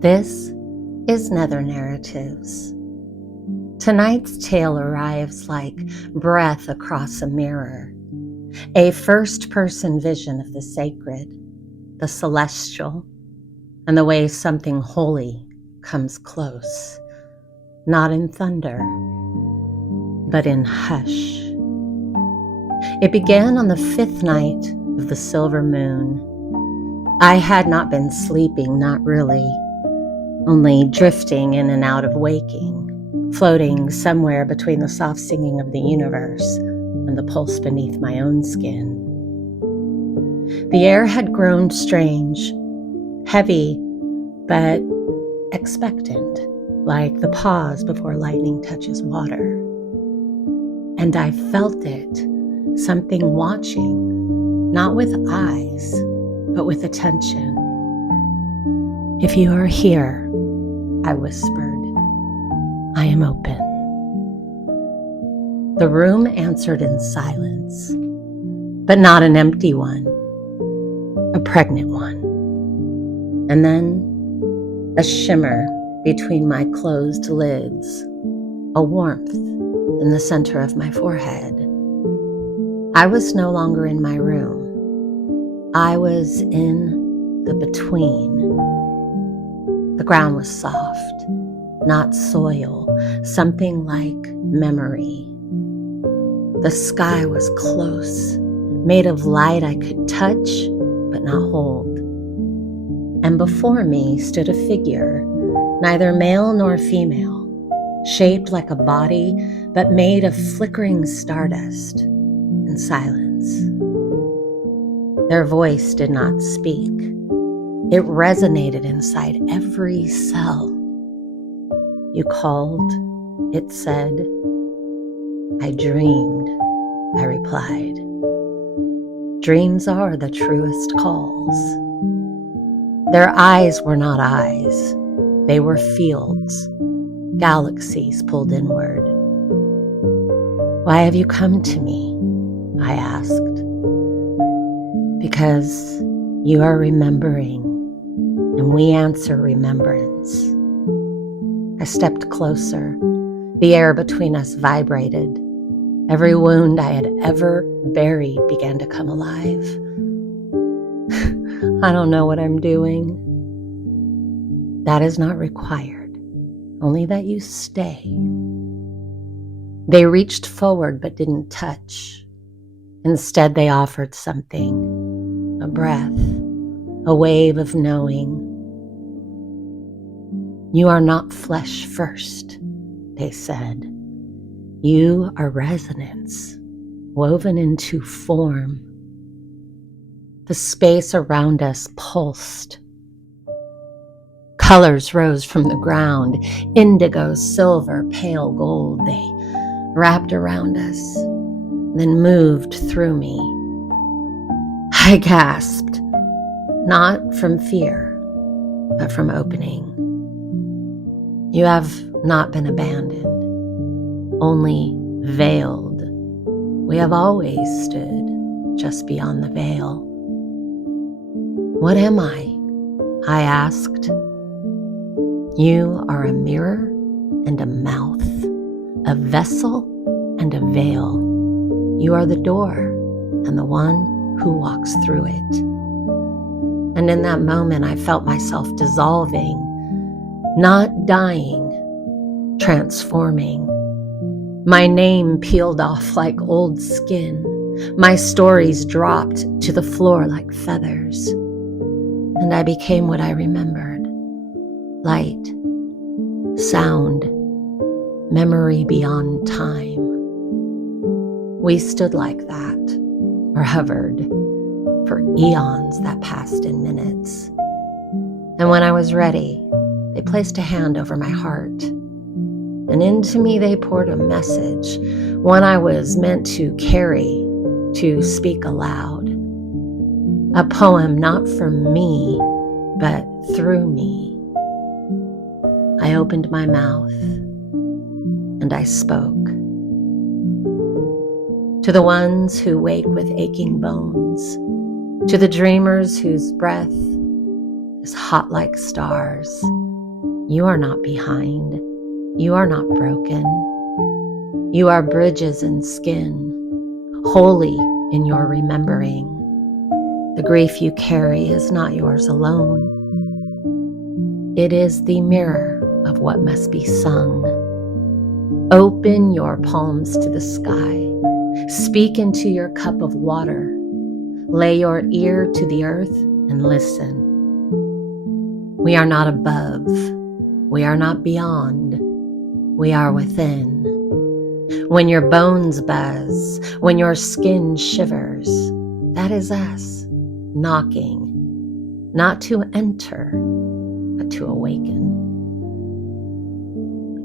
This is Nether Narratives. Tonight's tale arrives like breath across a mirror, a first-person vision of the sacred, the celestial, and the way something holy comes close, not in thunder, but in hush. It began on the 5th night of the silver moon. I had not been sleeping, not really, only drifting in and out of waking, floating somewhere between the soft singing of the universe and the pulse beneath my own skin. The air had grown strange, heavy, but expectant, like the pause before lightning touches water. And I felt it, something watching, not with eyes, but with attention. "If you are here," I whispered, "I am open." The room answered in silence, but not an empty one, a pregnant one. And then a shimmer between my closed lids, a warmth in the center of my forehead. I was no longer in my room. I was in the between. The ground was soft, not soil, something like memory. The sky was close, made of light I could touch but not hold. And before me stood a figure, neither male nor female, shaped like a body but made of flickering stardust and silence. Their voice did not speak. It resonated inside every cell. "You called," it said. "I dreamed," I replied. Dreams are the truest calls. Their eyes were not eyes. They were fields, galaxies pulled inward. "Why have you come to me?" I asked. "Because you are remembering, and we answer remembrance." I stepped closer. The air between us vibrated. Every wound I had ever buried began to come alive. "I don't know what I'm doing." "That is not required, only that you stay." They reached forward but didn't touch. Instead, they offered something, a breath, a wave of knowing. "You are not flesh first," they said. "You are resonance, woven into form." The space around us pulsed. Colors rose from the ground, indigo, silver, pale gold. They wrapped around us, then moved through me. I gasped, not from fear, but from opening. "You have not been abandoned, only veiled. We have always stood just beyond the veil." "What am I?" I asked. "You are a mirror and a mouth, a vessel and a veil. You are the door and the one who walks through it." And in that moment, I felt myself dissolving, not dying, transforming. My name peeled off like old skin. My stories dropped to the floor like feathers. And I became what I remembered: light, sound, memory beyond time. We stood like that, or hovered, for eons that passed in minutes. And when I was ready, they placed a hand over my heart, and into me they poured a message, one I was meant to carry, to speak aloud. A poem not from me, but through me. I opened my mouth, and I spoke. To the ones who wake with aching bones, to the dreamers whose breath is hot like stars, You are not behind. You are not broken. You are bridges and skin, holy in your remembering. The grief you carry is not yours alone. It is the mirror of what must be sung. Open your palms to the sky. Speak into your cup of water. Lay your ear to the earth and listen. We are not above. We are not beyond. We are within. When your bones buzz, when your skin shivers, that is us knocking, not to enter, but to awaken.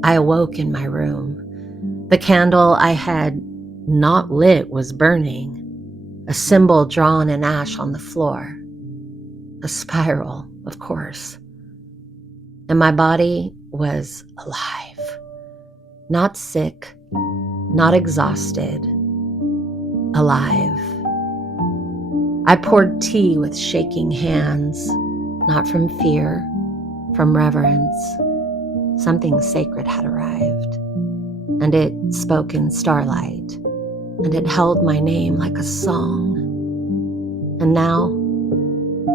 I awoke in my room. The candle I had not lit was burning, a symbol drawn in ash on the floor. A spiral, of course. And my body was alive, not sick, not exhausted, alive. I poured tea with shaking hands, not from fear, from reverence. Something sacred had arrived, and it spoke in starlight, and it held my name like a song. And now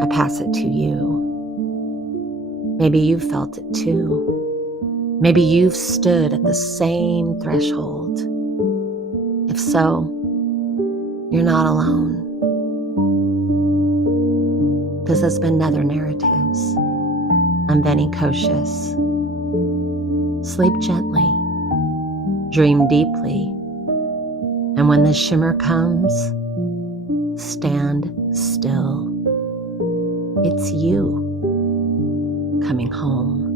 I pass it to you. Maybe you've felt it too. Maybe you've stood at the same threshold. If so, you're not alone. This has been Nether Narratives. I'm Vennie Kocsis. Sleep gently, dream deeply, and when the shimmer comes, stand still. It's you coming home.